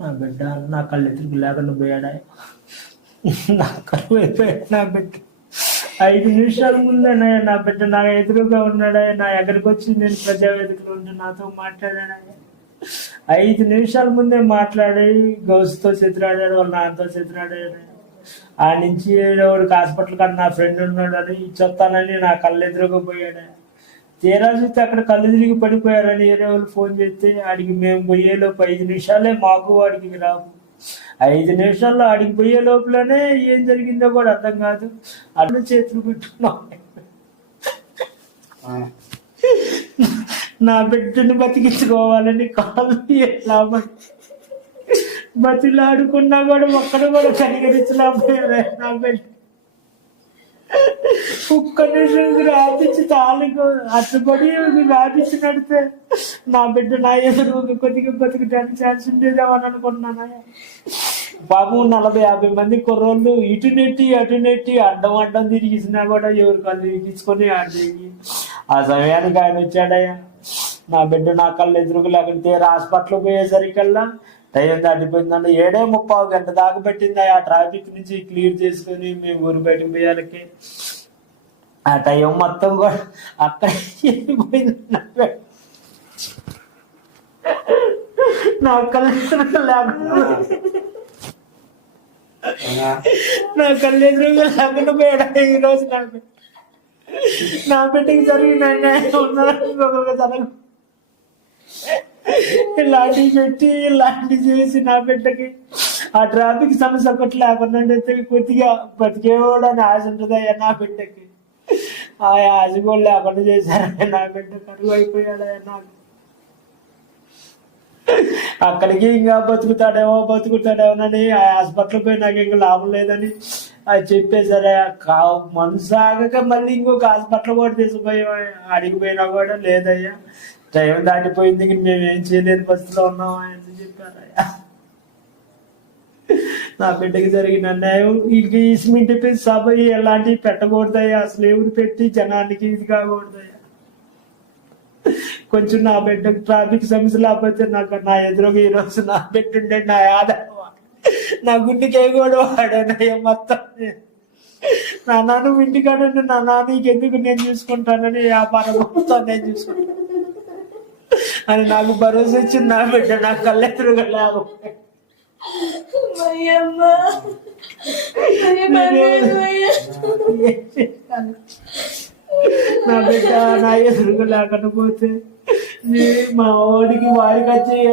నా బిడ్డ నా కళ్ళెదురుకు లేకుండా పోయాడా, నా కళ్ళు అయిపోయాడు నా బిడ్డ. 5 నిమిషాల ముందే నా బిడ్డ నా ఎదురుగా ఉన్నాడా, నా ఎక్కడికి వచ్చి నేను ప్రజావేదికలో ఉంటే నాతో మాట్లాడాడా. 5 నిమిషాల ముందే మాట్లాడి గౌసుతో చెతురాడాడు, వాళ్ళ నాన్నతో చెతురాడాడు. ఆ నుంచి ఎవరికి హాస్పిటల్ కన్నా నా ఫ్రెండ్ ఉన్నాడు అని చెప్తానని నా కళ్ళు ఎదురుగా పోయాడు. తీరా చూస్తే అక్కడ కళ్ళు తిరిగి పడిపోయారని వేరే వాళ్ళు ఫోన్ చేస్తే ఆడికి మేము పోయేలోపు 5 నిమిషాలే మాకు వాడికి రావు. 5 నిమిషాల్లో ఆడికి పోయే లోపలనే ఏం జరిగిందో కూడా అర్థం కాదు. అట్లా చేతులు పెట్టుకున్నాం. నా బిడ్డను బతికించుకోవాలని కాళ్ళు ఎట్లా బతిలాడుకున్నా కూడా ఒక్కడ కూడా కనికరించలేకపోయారు. నా బిడ్డ ఒక్క నిమిషం రాపించి తాళుకు అట్టుబడి రాపించి నడితే నా బిడ్డ నా ఎదురు కొద్దిగా బతికడానికి ఛాన్స్ ఉండేదేమని అనుకున్నాను. బాబు 40-50 మంది కుర్రోళ్ళు ఇటు నెట్టి అటు నెట్టి అడ్డం తిరిగిసినా కూడా ఎవరు కళ్ళు ఇచ్చుకొని ఆడికి ఆ సమయానికి ఆయన వచ్చాడయ్యా. నా బిడ్డ నా కళ్ళు ఎదురుకు లేకుంటే హాస్పిటల్ పోయేసరికల్లా టైం దాటిపోయిందండి. 7:30 గంట దాకా పెట్టింది ఆ ట్రాఫిక్ నుంచి క్లియర్ చేసుకొని మేము ఊరు బయటకు పోయాలకి. ఆ టైం మొత్తం కూడా అక్కడ వెళ్ళిపోయింది. నా కళ్ళు నా కళ్ళు ఎదురుగా లేకుండా పోయాడు ఈరోజు. నా బిడ్డకి జరిగిన జరగ ఇలాంటివి పెట్టి ఇలాంటివి చేసి నా బిడ్డకి ఆ ట్రాఫిక్ సమస్య ఒకటి లేకుండా కొద్దిగా బతికేవాడని ఆశ ఉంటుందయ్యా నా బిడ్డకి. ఆ ఆశ కూడా లేకుండా చేశారయ్యా. నా బిడ్డ కరువు అయిపోయాడయ్యా. నాకు అక్కడికి ఇంకా బతుకుతాడేమోనని ఆ హాస్పిటల్ పోయి నాకు ఇంకా లాభం లేదని అది చెప్పేశారయ్యా. మనసు ఆగక మళ్ళీ ఇంకొక హాస్పిటల్ కూడా తీసుకుపోయా. అడిగిపోయినా కూడా లేదయ్యా, టైం దాటిపోయింది, మేమేం చేయలేని పరిస్థితిలో ఉన్నాం అని చెప్పారయ్యా. నా బిడ్డకి జరిగిన అన్యాయం ఇంక ఈ సిమెంట్ సభ ఎలాంటివి పెట్టకూడదయ్యా. అసలు ఎవరు పెట్టి జనానికి ఇది కాకూడదయ్యా. కొంచెం నా బిడ్డకు ట్రాఫిక్ సమస్య లేకపోతే నాకు నా ఎదురుగా ఈరోజు నా బిడ్డ ఉండే నా ఆధారం నా గుండెకి కూడా వాడానయ్యా. మొత్తం నా నాన్న ఇంటికాడండి, నా నాన్నకి ఎందుకు నేను చూసుకుంటానని వ్యాపారం మొత్తం నేను చూసుకుంటాను అని నాకు భరోసా ఇచ్చింది నా బిడ్డ. నా కళ్ళెదురుగా లేవు. నా బిడ్డ నా ఎదురుగా లేకపోతే మా వాడికి వచ్చేయాలి.